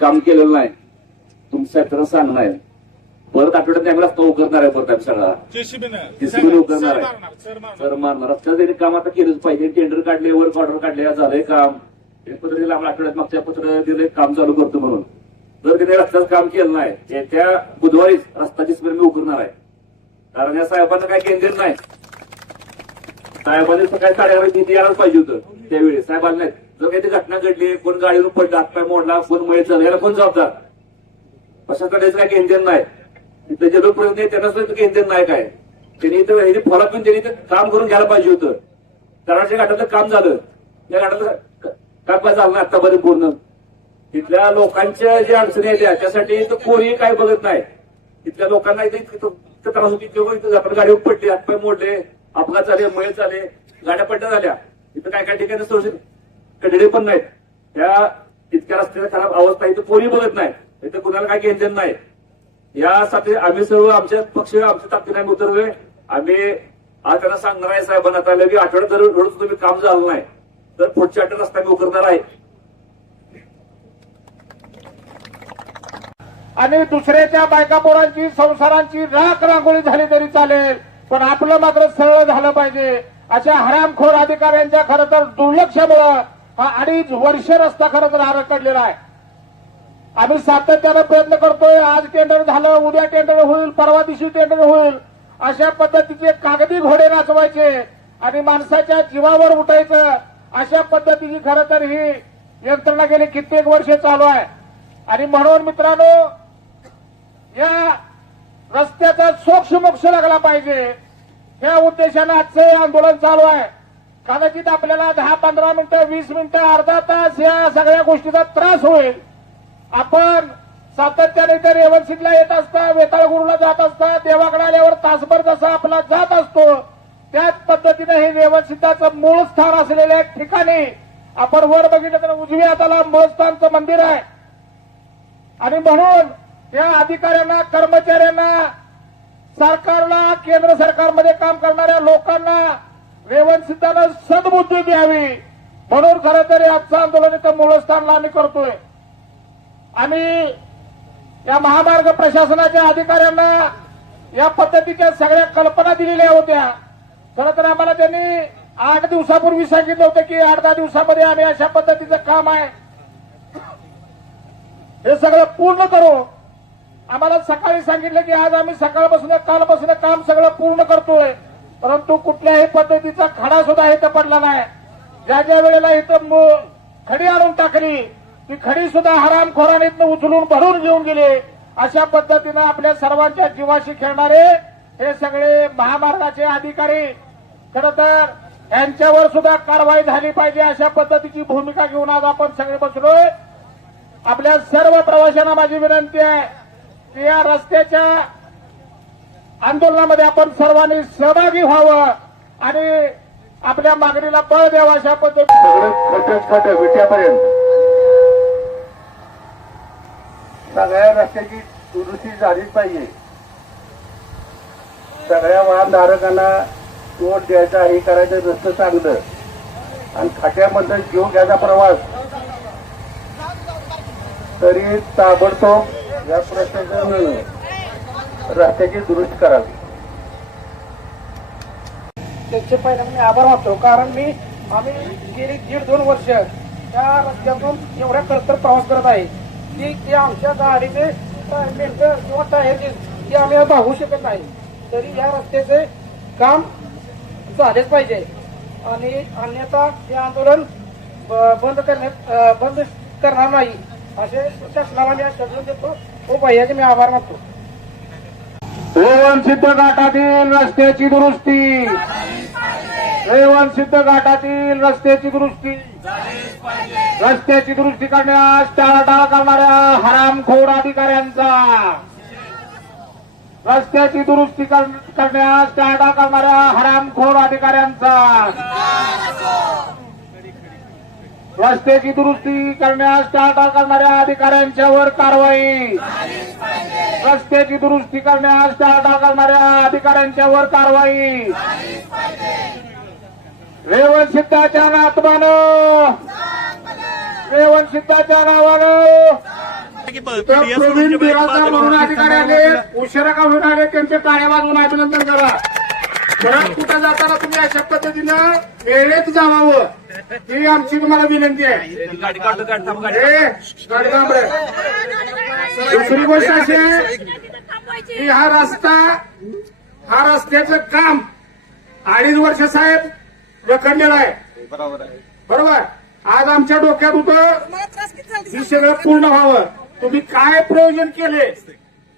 काम केलेलं नाही तुमच्या तर सांगणार आहे. परत आठवड्यात आम्ही रस्ता उकरणार आहे. परत आम्ही सगळा जेसीबी उकरणार आहे. सर मारणार रस्त्याचं त्यांनी काम आता केलंच पाहिजे. टेंडर काढले, वर्क ऑर्डर काढले, झालंय काम. हे पत्र दिलं आम्हाला आठवड्यात, मागच्या पत्र दिलं काम चालू करतो म्हणून. जर त्यांनी रस्त्याचं काम केलं नाही येत्या बुधवारीच रस्ता जेसीबी मी उकरणार आहे. कारण या साहेबांना काय केंद्र नाही. साहेबांनी सकाळी 11:30 तिथे यायलाच पाहिजे होतं त्यावेळी. साहेबांना नाही. जर काही घटना घडली, कोण गाडीवर पडला, हातपाय मोडला, कोण मयत झाला, याला कोण जबाबदार? प्रशासनाचं काय केंद्र नाही. तिथं जे लोक त्यांना सुद्धा केंद्र नाही काय. त्यांनी इथं फॉलोअप करून त्यांनी काम करून घ्यायला पाहिजे होतं. कराडच्या घाटातलं काम झालं, त्या घाटातलं काम झालं नाही आतापर्यंत पूर्ण. तिथल्या लोकांच्या ज्या अडचणी आहेत त्यासाठी कोणी काय बघत नाही. तिथल्या लोकांना इथं त्रास होती. आपण गाडीवर पडले, हातपाय मोडले, अपघात झाले, मयत झाले, गाड्या पड्ड्या झाल्या. इथं काय काय ठिकाणी कडेडे पण नाहीत. त्या इतक्या रस्त्याची खराब अवस्था इथं कोणी बघत नाही. इथं कुणाला काय घेणं नाही. यासाठी आम्ही सर्व आमच्या पक्ष आमच्या ताकदीने आम्ही उतरलोय. आम्ही आज त्यांना सांगणार आहे साहेबांना आता की आठवड्यात जर रोज तुम्ही काम झालं नाही तर पुढच्या आठवड्यात रस्ता मी उकरणार आहे. आणि दुसऱ्याच्या बायका पोरांची संसारांची राख रांगोळी झाली तरी चालेल, पण आपलं मात्र सरळ झालं पाहिजे. अशा हरामखोर अधिकाऱ्यांच्या खरं तर दुर्लक्षामुळं हा 2.5 वर्ष रस्ता खरं तर रखडलेला आहे. आम्ही सातत्यानं प्रयत्न करतोय. आज टेंडर झालं, उद्या टेंडर होईल, परवा दिवशी टेंडर होईल. अशा पद्धतीचे कागदी घोडे नाचवायचे आणि माणसाच्या जीवावर उठायचं, अशा पद्धतीची खरं तर ही यंत्रणा गेली कित्येक वर्षे चालू आहे. आणि म्हणून मित्रांनो, या रस्त्याचा सोक्ष लागला पाहिजे या उद्देशानं आजचं हे आंदोलन चालू आहे. कदाचित आपल्याला 10-15 मिनिटं, 20 मिनिटं, अर्धा तास या सगळ्या गोष्टीचा त्रास होईल. आपण सातत्याने तर रेवणसिद्धला येत असता, वेताळगुरूला जात असता, देवाकडे आल्यावर तासभर जसा आपला जात असतो त्याच पद्धतीने हे रेवणसिद्धाचं मूळ स्थान असलेल्या ठिकाणी आपण वर बघितलं तर उजव्या हाताला मूळस्थानचं मंदिर आहे. आणि म्हणून या अधिकाऱ्यांना, कर्मचाऱ्यांना, सरकारला, केंद्र सरकारमध्ये काम करणाऱ्या लोकांना रेवणसिद्धानं सद्बुद्धी द्यावी म्हणून खरं तर आजचं आंदोलन इथं मूळस्थानला आम्ही करतोय. आम्ही या महामार्ग प्रशासनाच्या अधिकाऱ्यांना या पद्धतीच्या सगळ्या कल्पना दिलेल्या होत्या. खरं तर आम्हाला त्यांनी 8 दिवसापूर्वी सांगितलं होतं की 8-10 दिवसामध्ये आम्ही अशा पद्धतीचं काम आहे हे सगळं पूर्ण करू. आम्हाला सकाळी सांगितलं की आज आम्ही सकाळपासून कालपासून काम सगळं पूर्ण करतोय, परंतु कुठल्याही पद्धतीचा खडा सुद्धा इथं पडला नाही. ज्या ज्या वेळेला इथं खडी आणून टाकली ती खडी सुद्धा हरामखोराने इथनं उचलून भरून घेऊन गेले. अशा पद्धतीनं आपल्या सर्वांच्या जीवाशी खेळणारे हे सगळे महामार्गाचे अधिकारी खरं तर यांच्यावर सुद्धा कारवाई झाली पाहिजे अशा पद्धतीची भूमिका घेऊन आज आपण सगळे बसलोय. आपल्या सर्व प्रवाशांना माझी विनंती आहे की या रस्त्याच्या आंदोलनामध्ये आपण सर्वांनी सहभागी व्हावं आणि आपल्या मागणीला बळ द्यावं अशा पद्धतीने छोट्या विट्यापर्यंत सगळ्या रस्त्याची दुरुस्ती झालीच पाहिजे. सगळ्या वाहनधारकांना वोट द्यायचा, हे करायचं रस्तं चांगलं आणि खाट्यामध्ये जीव घ्यायचा प्रवास तरी ताबडतोब या प्रशासनाने रस्त्याची दुरुस्ती करावी. त्यांचे पहिला मी आभार मानतो, कारण आम्ही गेली 1.5-2 वर्ष त्या रस्त्यातून एवढ्या खडतर प्रवास करत आहे की आमच्या गाडीचे मेंटेनन्स किंवा टायरचे आम्ही भागू शकत नाही. तरी या रस्त्याचे काम झालेच पाहिजे आणि अन्यथा हे आंदोलन बंद करणार नाही असे शासनाला मी आश्वासन देतो. भैयाचे मी आभार मानतो. रेवणसिद्ध घाटातील रस्त्याची दुरुस्ती, रेवणसिद्ध घाटातील रस्त्याची दुरुस्ती, रस्त्याची दुरुस्ती करण्यास टाळाटाळ करणाऱ्या हरामखोर अधिकाऱ्यांचा, रस्त्याची दुरुस्ती करण्यास टाळाटाळ करणाऱ्या हरामखोर अधिकाऱ्यांचा, रस्त्याची दुरुस्ती करण्यास टाळाटाळ करणाऱ्या अधिकाऱ्यांच्यावर कारवाई, रस्त्याची दुरुस्ती करण्यास टाळाटाळ करणाऱ्या अधिकाऱ्यांच्यावर कारवाई. रेवणसिद्धाच्या नातवानं, रेवणसिद्धाच्या नावानं तर प्रवीण बिराजदार म्हणून अधिकारी आले, उशिरा का होऊन आले त्यांचे टाळ्या वाजवून अभिनंदन करा. परत कुठे जाताना तुम्ही अशा पद्धतीनं वेळेत जावावं ही आमची तुम्हाला विनंती आहे. गाडी काढलं गाडी थांब गाडी गाडी थांबरे. दुसरी गोष्ट अशी आहे की हा रस्त्याचं काम 2.5 वर्ष साहेब रखडलेलं आहे. बरोबर. आज आमच्या डोक्यात होतं ही सगळं पूर्ण व्हावं. तुम्ही काय प्रयोजन केले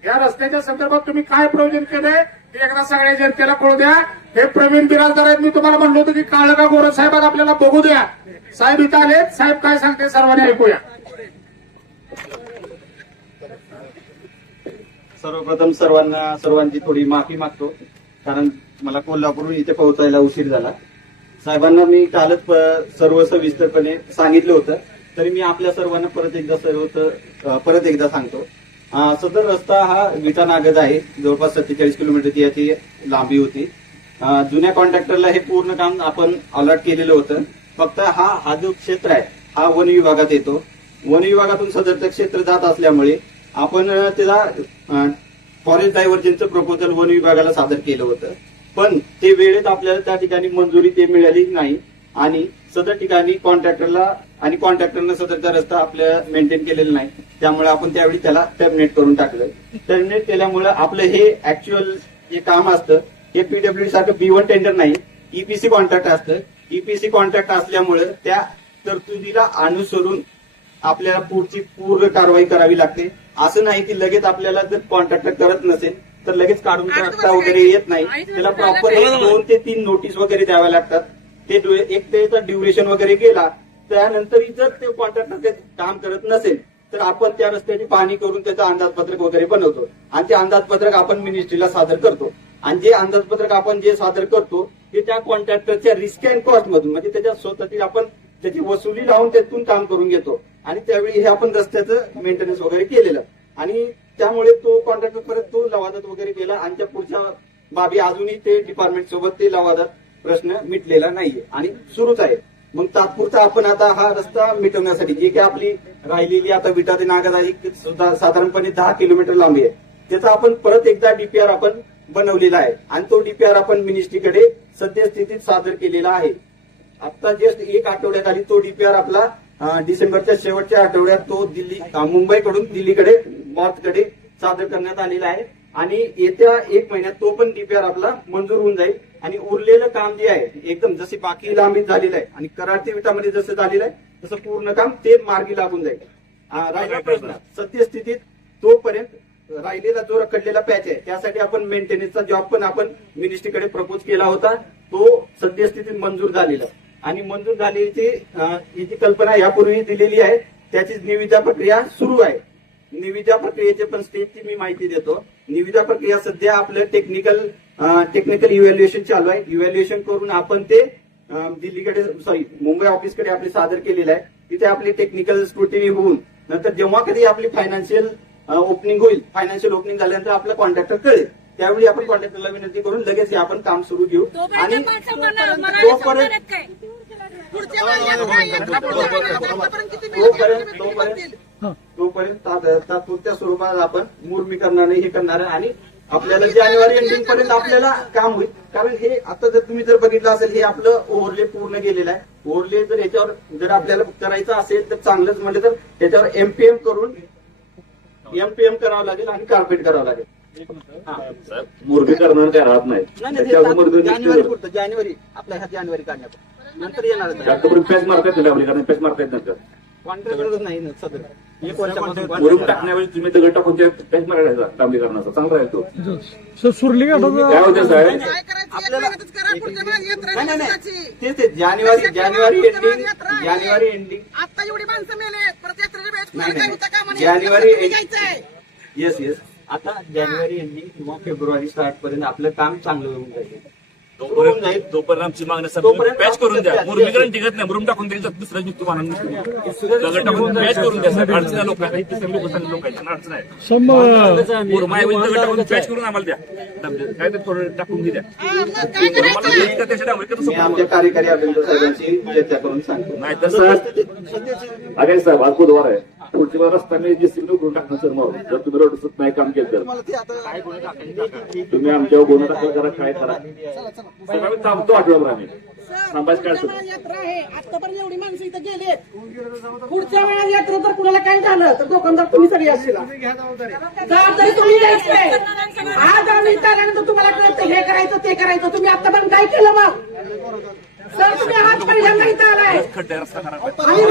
या रस्त्याच्या संदर्भात, तुम्ही काय प्रयोजन केले ते एकदा सगळ्या जनतेला कळू द्या. हे प्रवीण बिराजदार आहेत. मी तुम्हाला म्हणलो होतं की काळं का गोरं साहेब आपल्याला बघू द्या. साहेब इथं आले. साहेब काय सांगते सर्वांनी ऐकूया. सर्वप्रथम सर्वांची थोडी माफी मागतो, कारण मला कोल्हापूरहून इथे पोहोचायला उशीर झाला. साहेबांना मी कालच सर्व सविस्तरपणे सांगितलं होतं, तरी मी आपल्या सर्वांना परत एकदा सांगतो. सदर रस्ता हा विटा नागद आहे. जवळपास 47 किलोमीटरची याची लांबी होती. जुन्या कॉन्ट्रॅक्टरला हे पूर्ण काम आपण अलॉट केलेलं होतं. फक्त हा जो क्षेत्र आहे हा वन विभागात येतो. वन विभागातून सदरचं क्षेत्र जात असल्यामुळे आपण त्याला फॉरेस्ट डायव्हर्जनचं प्रपोजल वन विभागाला सादर केलं होतं, पण ते वेळेत आपल्याला त्या ठिकाणी मंजुरी ते मिळाली नाही आणि सदर ठिकाणी कॉन्ट्रॅक्टरनं सदरचा रस्ता आपल्या मेंटेन केलेला नाही. त्यामुळे आपण त्यावेळी त्याला टर्मिनेट करून टाकलं. टर्मिनेट केल्यामुळे आपलं हे ऍक्च्युअल जे काम असतं हे पीडब्ल्यूडी सारखं B1 टेंडर नाही, EPC कॉन्ट्रॅक्ट असतं. EPC कॉन्ट्रॅक्ट असल्यामुळे त्या तरतुदीला अनुसरून आपल्याला पुढची पूर्ण कारवाई करावी लागते. असं नाही की लगेच आपल्याला जर कॉन्ट्रॅक्टर करत नसेल तर लगेच काढून रस्ता वगैरे येत नाही. त्याला प्रॉपर 2 ते 3 नोटीस वगैरे द्याव्या लागतात. ते एक त्याचा ड्युरेशन वगैरे गेला त्यानंतरही जर ते कॉन्ट्रॅक्टर ते काम करत नसेल तर आपण त्या रस्त्याची पाहणी करून त्याचं अंदाजपत्रक वगैरे बनवतो आणि ते अंदाजपत्रक आपण मिनिस्ट्रीला सादर करतो. आणि जे अंदाजपत्रक आपण जे सादर करतो ते त्या कॉन्ट्रॅक्टरच्या रिस्क अँड कॉस्ट मधून, म्हणजे त्याच्या स्वतःची आपण त्याची वसुली लावून त्यातून काम करून घेतो. आणि त्यावेळी हे आपण रस्त्याचं मेंटेनन्स वगैरे केलेलं आणि त्यामुळे तो कॉन्ट्रॅक्टर परत तो लवादात वगैरे गेला आणि त्या पुढच्या बाबी अजूनही ते डिपार्टमेंट सोबत ते लवादात प्रश्न मिटलेला नाहीये आणि सुरूच आहे. मग तात्पुरता आपण आता हा रस्ता मिटवण्यासाठी जी काही आपली राहिलेली आता विटा ते नागदाई साधारणपणे 10 किलोमीटर लांबी आहे, त्याचा आपण परत एकदा DPR आपण बनवलेला आहे आणि तो DPR आपण मिनिस्ट्रीकडे सद्यस्थितीत सादर केलेला आहे. आता जस्ट 1 आठवड्यात आली तो DPR आपला डिसेंबरच्या शेवटच्या आठवड्यात तो मुंबईकडून दिल्लीकडे नॉर्थकडे सादर करण्यात आलेला आहे आणि येत्या 1 महिन्यात तो पण DPR आपला मंजूर होऊन जाईल आणि उरलेलं काम जे आहे एकदम जसे बाकी लांबीत झालेलं आहे आणि कराड ते विटामध्ये जसं झालेलं आहे तसं पूर्ण काम ते मार्गी लागून जाईल. राहिला प्रश्न सद्यस्थितीत तोपर्यंत राहिलेला जो रखडलेला पॅच आहे त्यासाठी आपण मेंटेनन्सचा जॉब पण आपण मिनिस्ट्रीकडे प्रपोज केला होता. तो सद्यस्थितीत मंजूर झालेला आणि मंजूर झालेली याची कल्पना यापूर्वी दिलेली आहे. त्याची निविदा प्रक्रिया सुरू आहे. निविदा प्रक्रियेचे पण स्टेजची मी माहिती देतो. निविदा प्रक्रिया सध्या आपलं टेक्निकल इव्हॅल्युएशन चालू आहे. इव्हॅल्युएशन करून आपण ते मुंबई ऑफिसकडे आपले सादर केलेलं आहे. तिथे आपली टेक्निकल स्क्रुटिनी होऊन नंतर जेव्हा कधी आपली फायनान्शियल ओपनिंग होईल, फायनान्शियल ओपनिंग झाल्यानंतर आपलं कॉन्ट्रॅक्टर कळेल त्यावेळी आपण कॉन्ट्रॅक्टरला विनंती करून लगेच हे आपण काम सुरू घेऊ आणि तोपर्यंत तात्पुरत्या स्वरूपात आपण मुर्मीकरणाने हे करणार आहे आणि आपल्याला जानेवारी एंडिंग पर्यंत आपल्याला काम होईल. कारण हे आता जर तुम्ही जर बघितलं असेल हे आपलं ओव्हरले पूर्ण गेलेलं आहे. ओव्हरले जर याच्यावर जर आपल्याला करायचं असेल तर चांगलंच म्हणलं तर त्याच्यावर MPM करावं लागेल आणि कार्पेट करावं लागेल. मुरबी करणार काय राहत नाही. जानेवारी आपल्या ह्या जानेवारी काढण्यात नंतर येणार पॅच मारतायत तुला पॅच मारतायत नंतर कॉन्ट्रॅक्टरच नाही ना सदर 1 वर्षापासून मुरुम टाकण्यावेळी तुम्ही दगड टाकून पॅच मारायचा डांबरीकरणाचा चांगला आहे तो. सुरली काय होतं साहेब आपल्याला तेच जानेवारी एंडिंग आता एवढी माणसं मेले जानेवारी येस आता जानेवारी एंडिंग किंवा फेब्रुवारी स्टार्ट पर्यंत आपलं काम चांगलं होऊन जाईल. तोपर्यंत आमची मागणी पॅच करून द्या. मुरमीकरण टिकत नाही. मुरुम टाकून दिली तर दुसऱ्या दिवशी तुम्हाला दगड टाकून पॅच करून द्या. अडचण आहे लोकांना लोकांची अडचण आहे. मुरमाऐवजी दगड टाकून पॅच करून आम्हाला द्या. काय ते थोडं टाकून द्या. मी आमच्या कार्यकारी अभियंता साहेबांची चर्चा करून सांगतो. नाही तर साहेब साहेब आज बुधवार आहे. पुढच्या वेळा रस्ता मी जेसीबी करून टाकणार सर मग जर तुम्ही रोड नाही काम केलं तर तुम्ही आमच्यावर गुन्हा दाखल करा काय करा सर आम्ही थांबतो आठवड्याभर आम्ही थांबायचं काय पुढच्या वेळा यात्रा आहे आतापर्यंत एवढी माणसं इथं गेली पुढच्या वेळा यात्रा तर कुणाला काय झालं तर दुकानदार तुम्ही सगळी असतील जबाबदारी तुम्ही घ्यायची आज आम्ही इथं आल्यानंतर तुम्हाला कळतं हे करायचं ते करायचं तुम्ही आतापर्यंत काय केलं मग सर तुम्ही आज पहिल्यांदा इथं आलाय आणि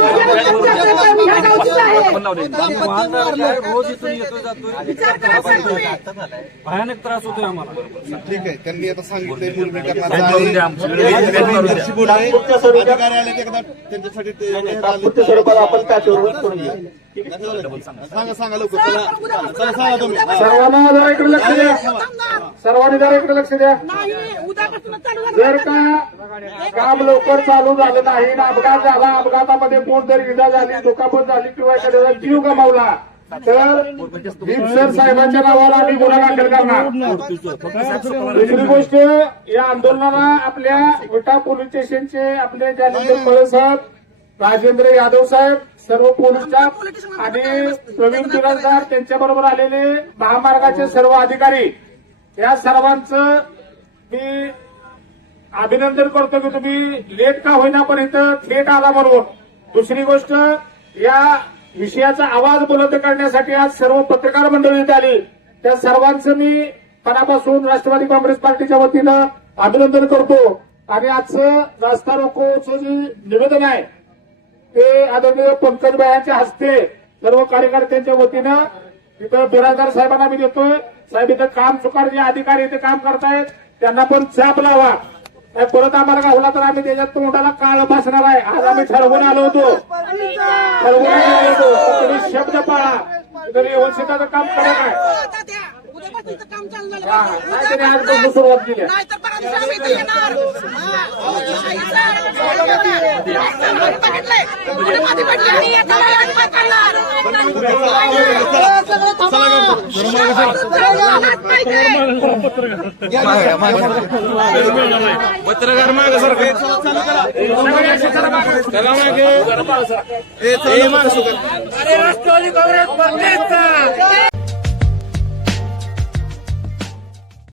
ह्या गावचीच आहे रोज इथून येतो जातो विचार करा सर तुम्ही भयानक त्रास होतोय आम्हाला. ठीक आहे त्यांनी आता सांगितलंय मुलगी तात्पुरत्या स्वरूपात अधिकारी आले ते एकदा त्यांच्यासाठी ते तात्पुरत्या स्वरूपात आपण पॅचवर करून घेऊ. सांगा लवकर चला सांगा तुम्ही सर्वांना जरा इकडे लक्ष द्या सर्वांनी जरा इकडे लक्ष द्या नाही उद्यापासून चालू जर का काम लवकर चालू झालं नाही आणि अपघात झाला अपघातामध्ये कोण जर इजा झाली दुखापत झाली किंवा एखाद्याचा जीव गमावला तर भीमसर साहेबांच्या नावावर आम्ही गुन्हा दाखल करणार. दुसरी गोष्ट या आंदोलनाला आपल्या विटा पोलीस स्टेशनचे आपले जालिंदर फळे साहेब राजेंद्र यादव साहेब सर्व पोलीस स्टाफ आणि प्रवीण बिराजदार त्यांच्याबरोबर आलेले महामार्गाचे सर्व अधिकारी या सर्वांचं मी अभिनंदन करतो की तुम्ही लेट का होईना पण इथं थेट आला म्हणून. दुसरी गोष्ट या विषयाचा आवाज बुलंद करण्यासाठी आज सर्व पत्रकार मंडळी इथे आली त्या सर्वांचं मी मनापासून राष्ट्रवादी काँग्रेस पार्टीच्या वतीनं अभिनंदन करतो. आणि आजचं रास्ता रोकोचं जे निवेदन आहे ते आदरणीय पंकजबाईंच्या हस्ते सर्व कार्यकर्त्यांच्या वतीनं तिथं बिराजदार साहेबांना मी देतोय. साहेब इथं काम चुकार जे अधिकारी इथे काम करतायत त्यांना पण चाप लावा. नाही परत आम्हाला गावला तर आम्ही त्याच्या तोंडाला काळ बसणार आहे. आज आम्ही ठरवून आलो होतो तुम्ही शब्द पाळा तरी व्यवस्थिताचं काम करत आहे. उद्यापासून इथं काम चालू झालं नाही तरी आजपासून सुरुवात केली आहे. नाही तर परत दिवशी आम्ही इथं येणार नाही सर बघितलंय पुढे मध्ये पडली आणि याच्याला अजिबात करणार सगळं पत्रकार मागे सारखे राष्ट्रवादी काँग्रेस पक्षाचा